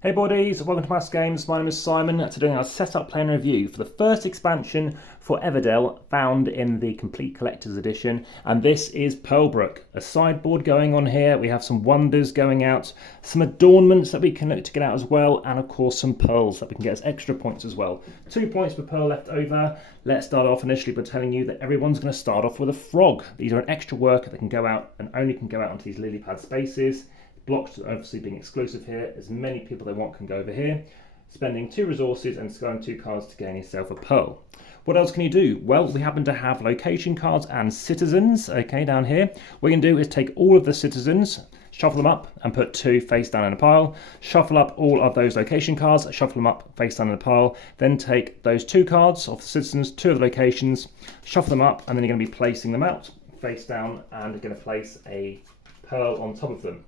Hey buddies, welcome to AmassGames. My name is Simon. Today I'll set up, play and review for the first expansion for Everdell found in the Complete Collector's Edition, and this is Pearlbrook. A sideboard going on here, we have some wonders going out, some adornments that we can look to get out as well, and of course some pearls that we can get as extra points as well. 2 points per pearl left over. Let's start off initially by telling you that everyone's going to start off with a frog. These are an extra worker that can go out and only can go out onto these lily pad spaces. Blocks obviously being exclusive here, as many people they want can go over here, spending 2 resources and discarding 2 cards to gain yourself a pearl. What else can you do? Well, we happen to have location cards and citizens, okay, down here. What you can do is take all of the citizens, shuffle them up and put 2 face down in a pile, shuffle up all of those location cards, shuffle them up face down in a pile, then take those 2 cards of the citizens, 2 of the locations, shuffle them up, and then you're going to be placing them out face down and you're going to place a pearl on top of them.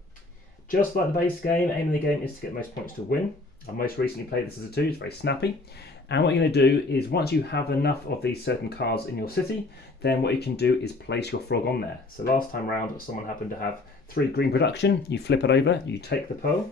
Just like the base game, aim of the game is to get the most points to win. I most recently played this as a 2, it's very snappy. And what you're going to do is once you have enough of these certain cards in your city, then what you can do is place your frog on there. So last time round, someone happened to have 3 green production, you flip it over, you take the pearl,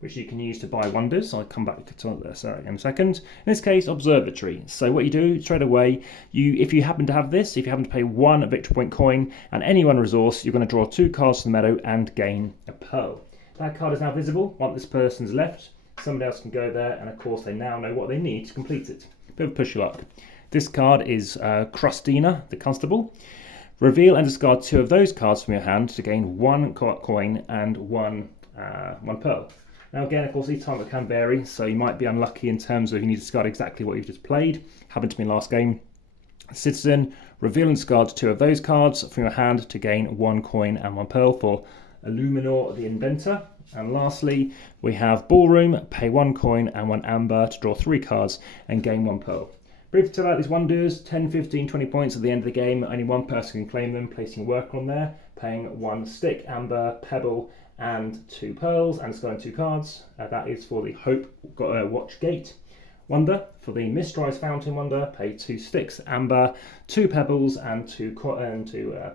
which you can use to buy wonders. I'll come back to that in a second. In this case, observatory. So what you do straight away, if you happen to have this, if you happen to pay 1 victory point coin and any 1 resource, you're going to draw 2 cards from the meadow and gain a pearl. That card is now visible. Once this person's left, somebody else can go there, and of course they now know what they need to complete it. Bit of a push you up. This card is Crustina, the Constable. Reveal and discard 2 of those cards from your hand to gain 1 coin and 1 pearl. Now again, of course, each time it can vary, so you might be unlucky in terms of you need to discard exactly what you've just played. Happened to me last game. Citizen, reveal and discard 2 of those cards from your hand to gain 1 coin and 1 pearl for Illuminor the Inventor. And lastly, we have Ballroom, pay 1 coin and 1 amber to draw 3 cards and gain 1 pearl. Briefly tell out these wonders, 10, 15, 20 points at the end of the game. Only 1 person can claim them, placing work on there, paying 1 stick, amber, pebble, and 2 pearls, and discarding 2 cards. That is for the Hope Watch Gate wonder. For the Mistrise Fountain wonder, pay 2 sticks, amber, 2 pebbles, and 2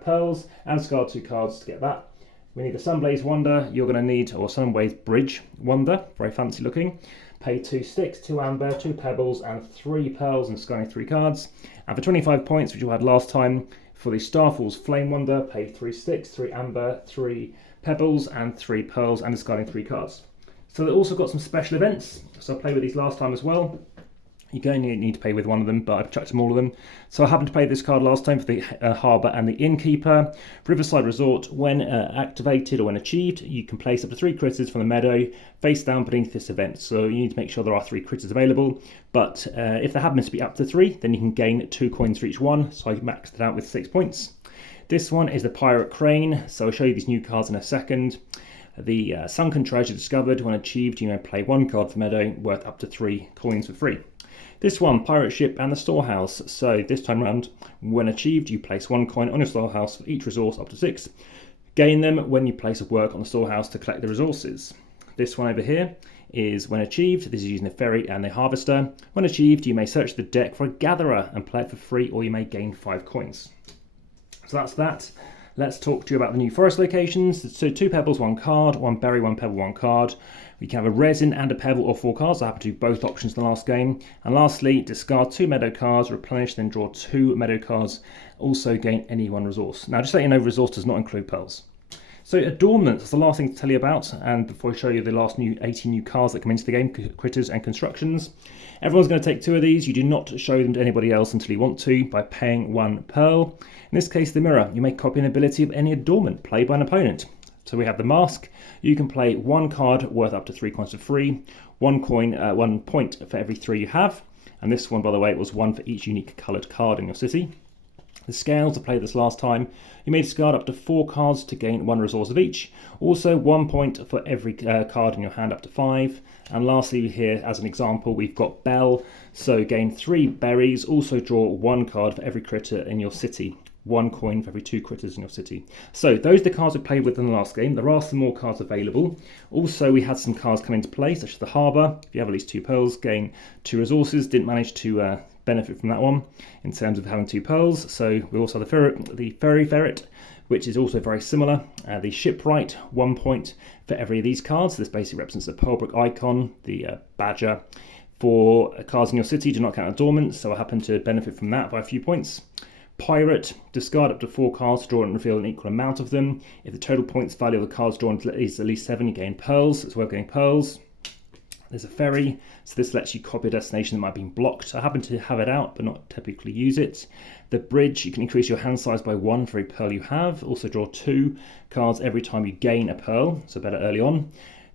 pearls, and discard 2 cards to get that. We need a Sunblaze wonder. You're going to need, or Sunblaze Bridge wonder, very fancy looking. Pay 2 sticks, 2 amber, 2 pebbles, and 3 pearls, and discarding 3 cards. And for 25 points, which you had last time, for the Starfall's Flame wonder, pay 3 sticks, 3 amber, 3 pebbles, and 3 pearls, and discarding 3 cards. So they've also got some special events. So I played with these last time as well. You're going to need to pay with one of them, but I've chucked them all of them. So I happened to play this card last time for the Harbour and the Innkeeper. Riverside Resort, when activated or when achieved, you can place up to 3 critters from the meadow face down beneath this event. So you need to make sure there are 3 critters available. But if there happens to be up to 3, then you can gain 2 coins for each one. So I maxed it out with 6 points. This one is the Pirate Crane. So I'll show you these new cards in a second. The Sunken Treasure discovered. When achieved, you may play 1 card for meadow worth up to 3 coins for free. This one, Pirate Ship and the Storehouse. So this time round, when achieved, you place 1 coin on your storehouse for each resource up to 6. Gain them when you place a work on the storehouse to collect the resources. This one over here is when achieved. This is using the ferry and the harvester. When achieved, you may search the deck for a gatherer and play it for free, or you may gain 5 coins. So that's that. Let's talk to you about the new forest locations. So 2 pebbles, 1 card, 1 berry, 1 pebble, 1 card. We can have a resin and a pebble or 4 cards. I happened to do both options in the last game. And lastly, discard 2 meadow cards, replenish, then draw 2 meadow cards. Also gain any 1 resource. Now, just to let you know, resource does not include pearls. So adornments is the last thing to tell you about, and before I show you the last 18 new cards that come into the game, critters and constructions. Everyone's going to take 2 of these. You do not show them to anybody else until you want to by paying 1 pearl. In this case, the mirror. You may copy an ability of any adornment played by an opponent. So we have the mask. You can play 1 card worth up to 3 coins for free, 1 coin, 1 point for every 3 you have. And this one, by the way, it was 1 for each unique coloured card in your city. The scales, I played this last time. You may discard up to 4 cards to gain 1 resource of each. Also 1 point for every card in your hand up to 5. And lastly here, as an example, we've got Bell. So gain 3 berries. Also draw 1 card for every critter in your city. 1 coin for every 2 critters in your city. So those are the cards we played with in the last game. There are some more cards available. Also, we had some cards come into play, such as the Harbour. If you have at least 2 pearls, gain 2 resources. Didn't manage to benefit from that one in terms of having 2 pearls. So we also have the Ferry Ferret, which is also very similar. The shipwright, 1 point for every of these cards. This basically represents the Pearlbrook icon, the badger. For cards in your city, do not count as dormant, so I happen to benefit from that by a few points. Pirate, discard up to 4 cards, draw and reveal an equal amount of them. If the total points value of the cards drawn is at least 7, you gain pearls. It's a way of getting pearls. There's a ferry, so this lets you copy a destination that might be blocked. I happen to have it out, but not typically use it. The bridge, you can increase your hand size by 1 for every pearl you have. Also draw 2 cards every time you gain a pearl, so better early on.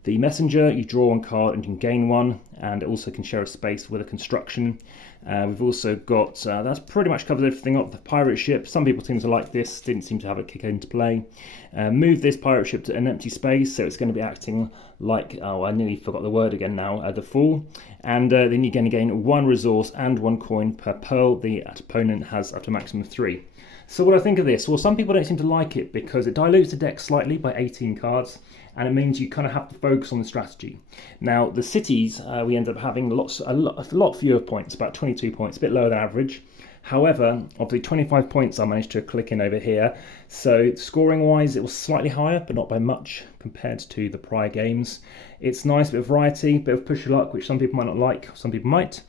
The messenger, you draw 1 card and you can gain 1, and it also can share a space with a construction. We've also got, that's pretty much covers everything up. The pirate ship, some people seem to like this, didn't seem to have it kick into play. Move this pirate ship to an empty space, so it's going to be acting like, oh, I nearly forgot the word again now, the fool. And then you're going to gain 1 resource and 1 coin per pearl. The opponent has up to a maximum of 3. So what do I think of this? Well, some people don't seem to like it because it dilutes the deck slightly by 18 cards, and it means you kind of have to focus on the strategy. Now, the cities, we end up having a lot fewer points, about 22 points, a bit lower than average. However, of the 25 points I managed to click in over here, so scoring-wise, it was slightly higher, but not by much compared to the prior games. It's nice, bit of variety, bit of push your luck, which some people might not like, some people might.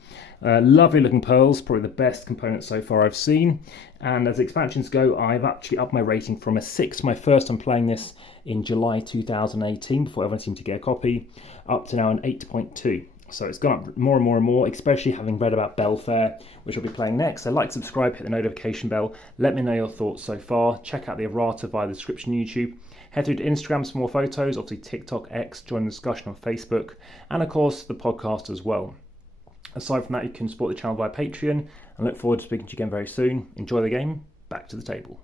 Lovely looking pearls, probably the best component so far I've seen. And as expansions go, I've actually upped my rating from a 6, my first time playing this in July 2018, before everyone seemed to get a copy, up to now an 8.2. So it's gone up more and more and more, especially having read about Belfair, which I'll be playing next. So like, subscribe, hit the notification bell. Let me know your thoughts so far. Check out the errata via the description YouTube. Head through to Instagram for more photos, obviously TikTok, X, join the discussion on Facebook, and of course the podcast as well. Aside from that, you can support the channel via Patreon, and look forward to speaking to you again very soon. Enjoy the game, back to the table.